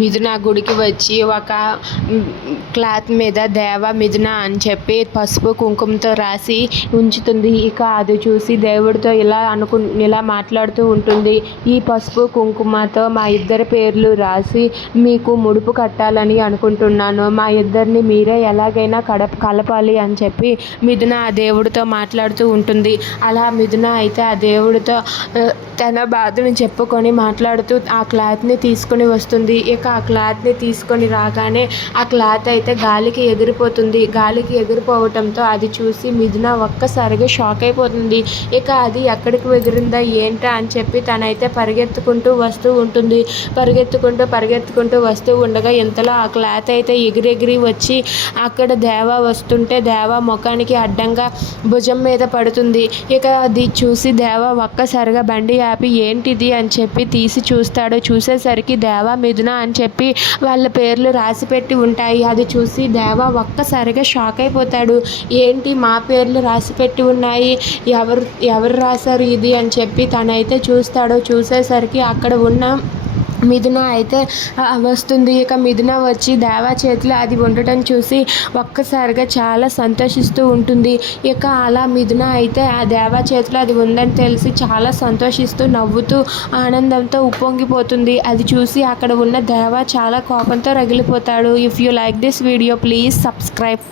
మిథున గుడికి వచ్చి ఒక క్లాత్ మీద దేవ మిథున అని చెప్పి పసుపు కుంకుమతో రాసి ఉంచుతుంది. ఇక అది చూసి దేవుడితో ఇలా మాట్లాడుతూ ఉంటుంది. ఈ పసుపు కుంకుమతో మా ఇద్దరి పేర్లు రాసి మీకు ముడుపు కట్టాలని అనుకుంటున్నాను. మా ఇద్దరిని మీరే ఎలాగైనా కలపాలి అని చెప్పి మిథున ఆ దేవుడితో మాట్లాడుతూ ఉంటుంది. అలా మిథున అయితే ఆ దేవుడితో తన బాధను చెప్పుకొని మాట్లాడుతూ ఆ క్లాత్ని తీసుకొని వస్తుంది. ఇక ఆ క్లాత్ని తీసుకొని రాగానే ఆ క్లాత్ అయితే గాలికి ఎగిరిపోతుంది. గాలికి ఎగిరిపోవటంతో అది చూసి మిథున ఒక్కసారిగా షాక్ అయిపోతుంది. ఇక అది ఎక్కడికి ఎగిరిందా ఏంటా అని చెప్పి తనైతే పరిగెత్తుకుంటూ వస్తూ ఉంటుంది. పరిగెత్తుకుంటూ వస్తూ ఉండగా ఇంతలో ఆ క్లాత్ అయితే ఎగిరెగిరి వచ్చి అక్కడ దేవ వస్తుంటే దేవ ముఖానికి అడ్డంగా భుజం మీద పడుతుంది. ఇక అది చూసి దేవ ఒక్కసారిగా బండి ఆపి ఏంటిది అని చెప్పి తీసి చూస్తాడు. చూసేసరికి దేవ మిథున అని చెప్పి వాళ్ళ పేర్లు రాసిపెట్టి ఉంటాయి. అది చూసి దేవ ఒక్కసారిగా షాక్ అయిపోతాడు. ఏంటి మా పేర్లు రాసిపెట్టి ఉన్నాయి, ఎవరు రాశారు ఇది అని చెప్పి తనైతే చూస్తాడు. చూసేసరికి అక్కడ ఉన్న మిథున అయితే వస్తుంది. ఇక మిథున వచ్చి దేవా చేతిలో అది ఉండటం చూసి ఒక్కసారిగా చాలా సంతోషిస్తూ ఉంటుంది. ఇక అలా మిథున అయితే ఆ దేవా చేతిలో అది ఉందని తెలిసి చాలా సంతోషిస్తూ నవ్వుతూ ఆనందంతో ఉప్పొంగిపోతుంది. అది చూసి అక్కడ ఉన్న దేవా చాలా కోపంతో రగిలిపోతాడు. If you like this video please subscribe.